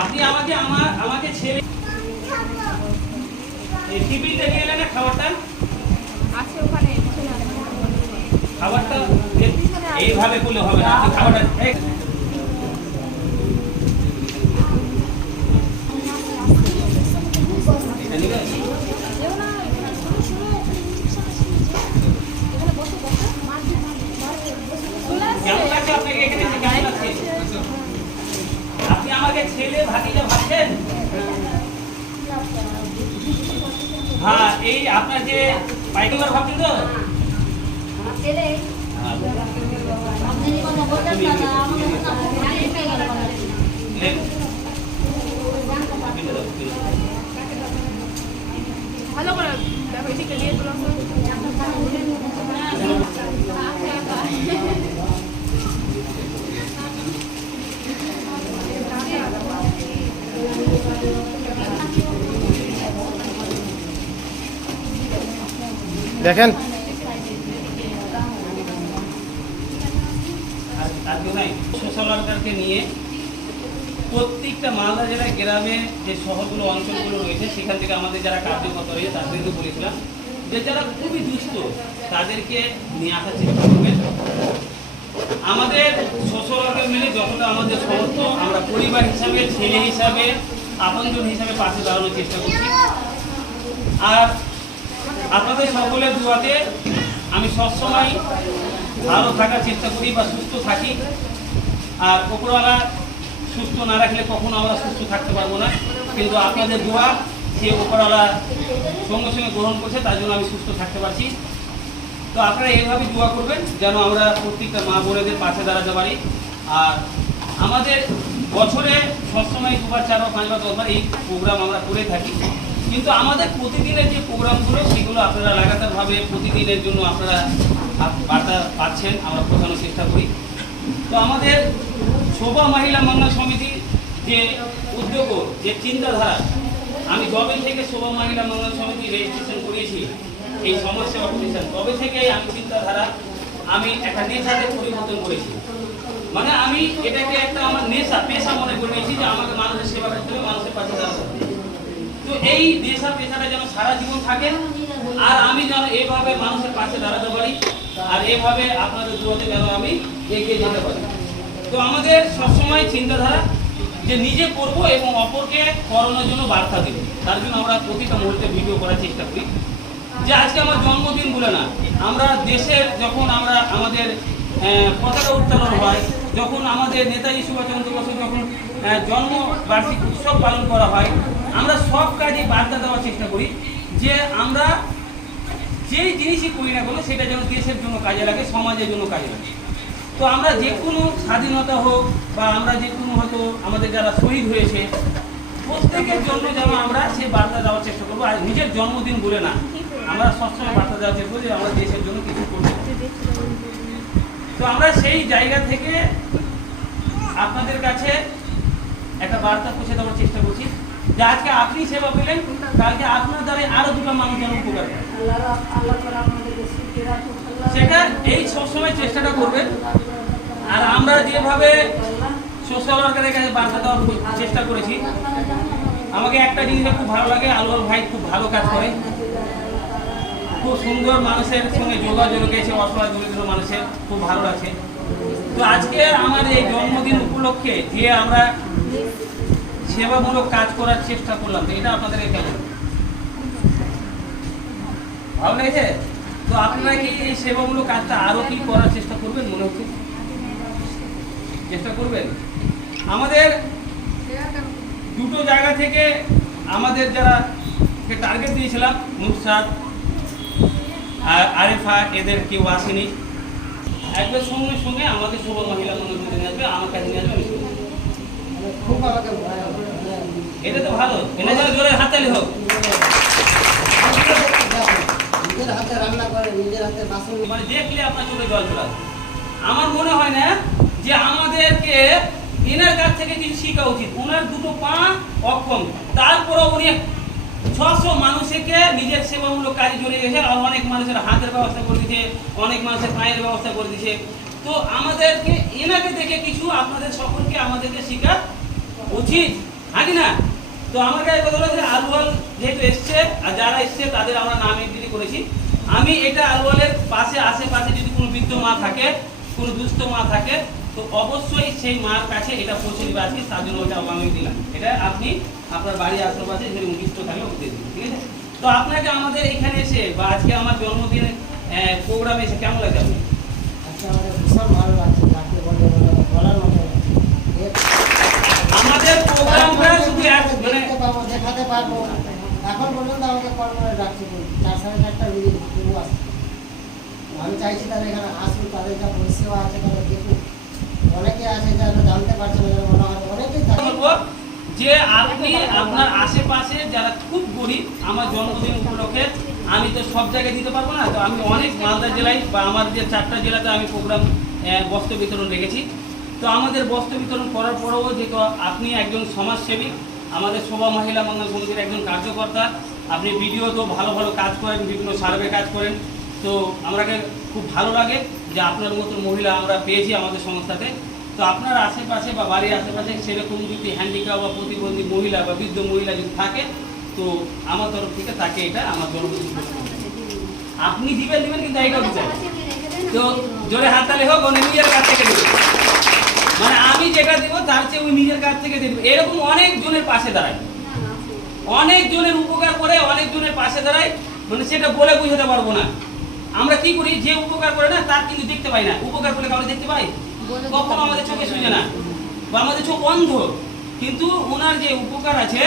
আপনি আমাকে ছেড়ে টিফিনটা নিয়ে এলেন না, খাবারটা আছে ওখানে। খাবারটা এইভাবে করলে হবে না। আপনি খাবারটা কেমন লাগছে আপনাকে এখানে এসে? কেমন লাগছে? আপনি আমাকে ছেলে ভাতিজা ভাবছেন? হ্যাঁ, এই আপনার যে পাইকার ভাবছেন তো? ভালো করে দেখো এদিকে দিয়ে তোলা দেখেন সোশ্যাল ওয়ার্কারকে নিয়ে প্রত্যেকটা মালদা জেলার গ্রামে যে শহরগুলো অঞ্চলগুলো রয়েছে সেখান থেকে আমাদের যারা কার্যকর্তা রয়েছে তাদেরকে বলেছিলাম যে যারা খুবই দুস্থ তাদেরকে নিয়ে আসার চেষ্টা করবেন। আমাদের সোশ্যাল ওয়ার্কার মিলে যতটা আমাদের সমর্থ আমরা পরিবার হিসাবে, ছেলে হিসাবে, আপনজন হিসাবে পাশে দাঁড়ানোর চেষ্টা করছি। আর আপনাদের সকলের দুয়াতে আমি সবসময় ভালো থাকার চেষ্টা করি বা সুস্থ থাকি। আর উপরওয়ালা সুস্থ না রাখলে কখনো আমরা সুস্থ থাকতে পারবো না, কিন্তু আপনাদের দোয়া সে উপরওয়ালা সঙ্গে সঙ্গে গ্রহণ করছে, তার জন্য আমি সুস্থ থাকতে পারছি। তো আপনারা এইভাবে দোয়া করবেন যেন আমরা প্রত্যেকটা মা বোনেদের পাশে দাঁড়াতে পারি। আর আমাদের বছরে সবসময় 2বার 4বার 5বার 10বার এই প্রোগ্রাম আমরা করে থাকি, কিন্তু আমাদের প্রতিদিনের যে প্রোগ্রামগুলো সেগুলো আপনারা লাগাতারভাবে প্রতিদিনের জন্য আপনারা বার্তা পাচ্ছেন, আমরা পৌঁছানোর চেষ্টা করি। তো আমাদের শোভা মহিলা মঙ্গল সমিতি যে উদ্যোগ, যে চিন্তাধারা, আমি যবে থেকে শোভা মহিলা মঙ্গল সমিতি রেজিস্ট্রেশন করেছি এই সমাজসেবা প্রতিষ্ঠান, তবে থেকেই আমি চিন্তাধারা আমি একটা নেশাতে পরিবর্তন করেছি। মানে আমি এটাকে একটা আমার নেশা, পেশা মনে করে নিয়েছি যে আমাকে মানুষের সেবা করতে হবে, মানুষের পাশে দাঁড়াতে হবে। তো এই নেশা পেশাটা যেন সারা জীবন থাকে, আর আমি যেন এইভাবে মানুষের পাশে দাঁড়াতে পারি, আর এইভাবে আপনাদের দূরতে যেন আমি এগিয়ে যেতে পারি। তো আমাদের সবসময় চিন্তাধারা যে নিজে করবো এবং অপরকে করানোর জন্য বার্তা দেব। তার জন্য আমরা প্রতিটা মুহূর্তে ভিডিও করার চেষ্টা করি। যে আজকে আমার জন্মদিন বলে না, আমরা দেশের যখন আমরা আমাদের পতাকা উত্তোলন হয়, যখন আমাদের নেতাজি সুভাষচন্দ্র বসুর যখন জন্মবার্ষিক উৎসব পালন করা হয়, আমরা সব কাজে বার্তা দেওয়ার চেষ্টা করি যে আমরা যেই জিনিসই করি না কেন সেটা যেন দেশের জন্য কাজে লাগে, সমাজের জন্য কাজে লাগে। তো আমরা যে কোনো স্বাধীনতা হোক বা আমরা যে কোনো হয়তো আমাদের যারা শহীদ হয়েছে প্রত্যেকের জন্য যেন আমরা সেই বার্তা দেওয়ার চেষ্টা করবো। আর নিজের জন্মদিন বলে না, আমরা সবসময় বার্তা দেওয়ার চেষ্টা করি যে আমরা দেশের জন্য কিছু করবো। তো আমরা সেই জায়গা থেকে আপনাদের কাছে একটা বার্তা পৌঁছে দেওয়ার চেষ্টা করছি যে আজকে আপনি সেবা পেলেন, কালকে আপনার দ্বারা আরো 2টা মানুষ যেন উপকার পায়, সেটা এই সবসময় চেষ্টাটা করবেন। আর আমরা যেভাবে সোশ্যাল ওয়ার্কারের কাছে বার্তা দেওয়ার চেষ্টা করেছি, আমাকে একটা জিনিস খুব ভালো লাগে, আলওয়াল ভাই খুব ভালো কাজ করে, খুব সুন্দর মানুষের সঙ্গে যোগাযোগ রেখেছে, অসহায় দরিদ্র মানুষের খুব ভালো আছে। তো আজকে আমার এই জন্মদিন উপলক্ষে যে আমরা সেবামূলক কাজ করার চেষ্টা করলাম, তো এটা আপনাদের কেমন ভালো লেগেছে? তো আপনারা কি এই সেবামূলক কাজটা আরো কি করার চেষ্টা করবেন? মনে হচ্ছে চেষ্টা করবেন। আমাদের 2টো জায়গা থেকে আমাদের যারা টার্গেট দিয়েছিলাম, নুসরাত আর আরিফা, এদের কেউ আসেনি। একবার সঙ্গে সঙ্গে আমাদের শোভা মহিলা মঙ্গল সমিতি নিয়ে আসবে, আমার কাছে নিয়ে আসবে, আমি খুব ভালো। এটা তো ভালো, এনে যারা জোরে হাততালি হোক। নিজের হাতে রান্না করে, নিজের হাতে বাসন মানে দেখলে আপনার চোখে জল চলে আসবে। আমার মনে হয় না যে আমাদেরকে এনার কাছ থেকে কিছু শেখা উচিত। ওনার 2টো পা অক্ষম, তারপরও উনি 600 মানুষকে নিজের সেবামূলক কাজে জড়িয়ে গেছে, আর অনেক মানুষের হাতের ব্যবস্থা করে দিয়েছে, অনেক মানুষের পায়ের ব্যবস্থা করে দিয়েছে। তো আমাদেরকে এনাকে দেখে থেকে কিছু আপনাদের সকলকে আমাদেরকে শেখা উচিত, নাকি না? তো আমার কাছে কথা হলো যে আলওয়াল যেহেতু এসছে আর যারা এসছে তাদের আমরা নাম এন্ট্রি করেছি। আমি এটা আলওয়ালের পাশে আশেপাশে যদি কোনো বৃদ্ধ মা থাকে, কোনো দুস্থ মা থাকে, তো অবশ্যই সেই মার কাছে এটা পৌঁছে দিবে আজকে, তার জন্য ওটা আমি দিলাম। এটা আপনি আপনার বাড়ির আশেপাশে যদি মুখিষ্ট থাকে ওকে দিয়ে দিন, ঠিক আছে? তো আপনাকে আমাদের এখানে এসে বা আজকে আমার জন্মদিনে প্রোগ্রামে এসে কেমন লাগে আপনি? আজকে আমাদের ভীষণ ভালো লাগছে, যাকে বলে বলার মতো না। আমাদের প্রোগ্রামটা শুধু এক মানে দেখতে পাবো, দেখাতে পারবো। এখন পর্যন্ত আমাকে কল করে ডাকছে 4-4:30 মিনিট পুরো আসছে। আমি চাইছি তারা এখানে আসুক, তাদের যা পরিষেবা আছে তারা দেখুক। অনেকে আছে যারা জানতে পারছে না, যারা মনে হয় অনেকেই থাকে। বলবো যে আপনি আপনার আশেপাশে যারা খুব গরিব, আমার জন্মদিন উপলক্ষে আমি তো সব জায়গায় দিতে পারবো না, তো আমি অনেক মালদা জেলায় বা আমার যে 4টা জেলাতে আমি প্রোগ্রাম বস্ত্র বিতরণ রেখেছি। তো আমাদের বস্ত্র বিতরণ করার পরেও যেহেতু আপনি একজন সমাজসেবী, আমাদের শোভা মহিলা মঙ্গল সমিতির একজন কার্যকর্তা, আপনি ভিডিও তো ভালো ভালো কাজ করেন, বিভিন্ন সার্ভে কাজ করেন, তো আমাকে খুব ভালো লাগে যে আপনার মতো মহিলা আমরা পেয়েছি আমাদের সংস্থাতে। তো আপনার আশেপাশে বা বাড়ির আশেপাশে সেরকম যদি হ্যান্ডিক্যাপ বা প্রতিবন্ধী মহিলা বা বৃদ্ধ মহিলা যদি থাকে, তো আমার তরফ থেকে তাকে এটা আমার জন্মদিন আপনি দিবেন কিন্তু এইটাও দিবেন। তো জোরে হাততালি হোক, উনি নিজের কাছ থেকে দেবেন, মানে আমি যেটা দিব তার চেয়ে ওই নিজের কাছ থেকে দিয়ে দেবে। এরকম অনেক জনের পাশে দাঁড়ায়, অনেক জনের উপকার করে, অনেক জনের পাশে দাঁড়ায়, মানে সেটা বলে বুঝাতে পারবো না। আমরা কি করি, যে উপকার করে না তার কিন্তু দেখতে পাই না, উপকার করে কাউকে দেখতে পাই কখনো, আমাদের চোখে শুনে না বা আমাদের চোখ অন্ধ, কিন্তু ওনার যে উপকার আছে